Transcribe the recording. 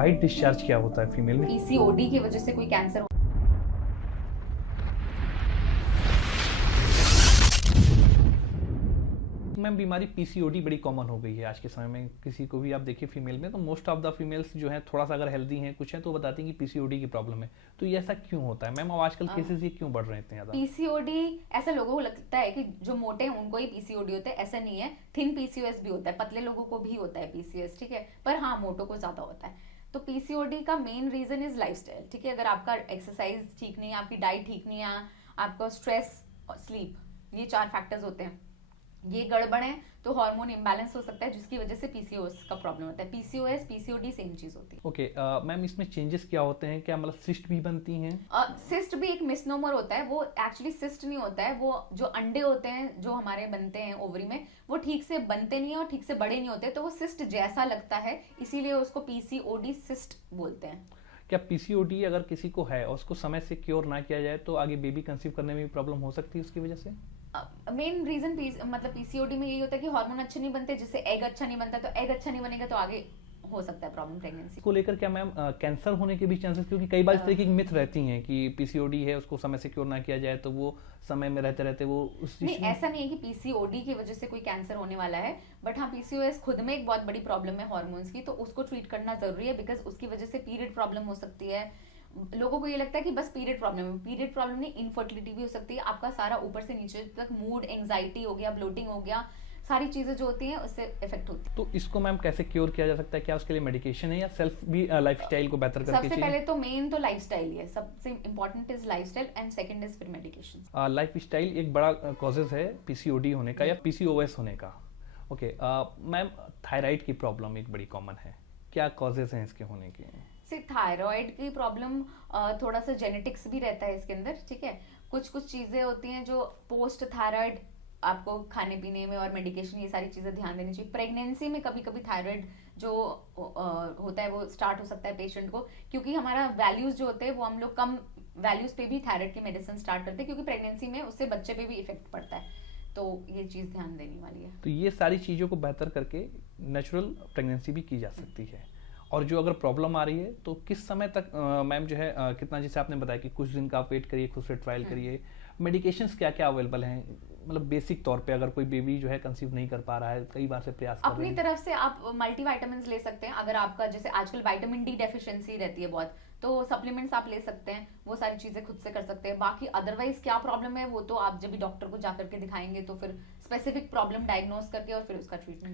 White discharge क्या होता है फीमेल में? पीसीओडी की वजह से कोई कैंसर मैम बीमारी पीसीओडी बड़ी कॉमन हो गई है आज के समय में। किसी को भी आप देखिए फीमेल में, तो मोस्ट ऑफ द फीमेल्स जो है थोड़ा सा अगर हेल्दी हैं कुछ हैं तो बताती हैं कि पीसीओडी की प्रॉब्लम है। तो ये ऐसा क्यों होता है मैम? अब आजकल केसेस ये क्यों बढ़ रहे हैं इतने ज्यादा? पीसीओडी ऐसा लोगों को लगता है कि जो मोटे हैं उनको ही पीसीओडी होता है, ऐसा नहीं है। थिन पीसीओएस भी होता है, पतले लोगों को भी होता है पीसीओएस, ठीक है, पर हाँ मोटों को ज्यादा होता है। तो पीसीओडी का मेन रीजन इज लाइफस्टाइल, ठीक है। अगर आपका एक्सरसाइज ठीक नहीं है, आपकी डाइट ठीक नहीं है, आपका स्ट्रेस और स्लीप, ये 4 फैक्टर्स होते हैं, ये गड़बड़ है तो हार्मोन इम्बैलेंस हो सकता है, जिसकी वजह से पीसीओएस का प्रॉब्लम होता है। पीसीओएस पीसीओडी सेम चीज होती है। ओके मैम, इसमें चेंजेस क्या होते हैं? क्या मतलब सिस्ट भी बनती हैं? सिस्ट भी एक मिसनोमर होता है, वो एक्चुअली सिस्ट नहीं होता है। वो जो अंडे होते हैं जो हमारे बनते हैं ओवरी में, वो ठीक से बनते नहीं है और ठीक से बड़े नहीं होते, तो वो सिस्ट जैसा लगता है, इसीलिए उसको पीसीओडी सिस्ट बोलते हैं। क्या पीसीओडी अगर किसी को है और उसको समय से क्योर ना किया जाए तो आगे बेबी कंसीव करने में भी प्रॉब्लम हो सकती है उसकी वजह से? मेन रीजन मतलब पीसीओडी में यही होता है कि हार्मोन अच्छे नहीं बनते, जिससे एग अच्छा नहीं बनता, तो एग अच्छा नहीं बनेगा तो आगे हो सकता है प्रॉब्लम प्रेगनेंसी को लेकर। क्या मैम कैंसर होने के भी चांसेस? क्योंकि कई बार इस तरह की मिथ रहती हैं कि पीसीओडी है उसको समय से क्योर ना किया जाए तो वो समय में रहते रहते वो उस नहीं, ऐसा नहीं है कि पीसीओडी की वजह से कोई कैंसर होने वाला है, बट हाँ पीसीओएस खुद में एक बहुत बड़ी प्रॉब्लम है हार्मोन्स की, तो उसको ट्रीट करना जरूरी है, बिकॉज उसकी वजह से पीरियड प्रॉब्लम हो सकती है। लोगों को ये लगता है कि बस पीरियड प्रॉब्लम है, पीरियड प्रॉब्लम नहीं, इनफर्टिलिटी भी हो सकती है। आपका सारा ऊपर से नीचे तक मूड, एंजाइटी हो गया, ब्लोटिंग हो गया, सारी चीजें जो होती हैं उससे इफेक्ट होती है। तो इसको मैम कैसे क्योर किया जा सकता है? क्या उसके लिए मेडिकेशन है या सेल्फ भी लाइफस्टाइल को बेहतर करके? सबसे पहले तो मेन तो लाइफस्टाइल ही है, सबसे important is lifestyle and second is फिर मेडिकेशन। लाइफस्टाइल एक बड़ा कॉजेज है पीसीओडी होने का या पीसीओएस होने का। ओके मैम, थायराइड की प्रॉब्लम एक बड़ी कॉमन है, क्या कॉजेज हैं इसके होने के? थायराइड की प्रॉब्लम थोड़ा सा जेनेटिक्स भी रहता है इसके अंदर, ठीक है। कुछ चीजें होती हैं जो पोस्ट थायराइड आपको खाने पीने में और मेडिकेशन, ये सारी चीजें ध्यान देनी चाहिए। प्रेगनेंसी में कभी कभी थायराइड जो होता है वो स्टार्ट हो सकता है पेशेंट को, क्योंकि हमारा वैल्यूज जो होते हैं वो हम लोग कम वैल्यूज पे भी थायराइड की मेडिसिन स्टार्ट करते हैं, क्योंकि प्रेगनेंसी में उससे बच्चे पे भी इफेक्ट पड़ता है, तो ये चीज ध्यान देने वाली है। तो ये सारी चीजों को बेहतर करके नेचुरल प्रेगनेंसी भी की जा सकती है। और जो अगर प्रॉब्लम आ रही है तो किस समय तक मैम जो है कितना, जैसे आपने बताया कि कुछ दिन का आप वेट करिए, खुद से ट्रायल करिए, मेडिकेशंस क्या क्या अवेलेबल हैं? मतलब बेसिक तौर पे अगर कोई बेबी जो है कंसीव नहीं कर पा रहा है, कई बार से प्रयास कर रहे अपनी हैं, तरफ से आप मल्टीविटामिन्स ले सकते हैं। अगर आपका जैसे आजकल विटामिन डी डेफिशिएंसी रहती है बहुत, तो सप्लीमेंट्स आप ले सकते हैं, वो सारी चीजें खुद से कर सकते हैं। बाकी अदरवाइज क्या प्रॉब्लम है वो तो आप जब भी डॉक्टर को जाकर के दिखाएंगे तो फिर स्पेसिफिक प्रॉब्लम डायग्नोस करके और फिर उसका ट्रीटमेंट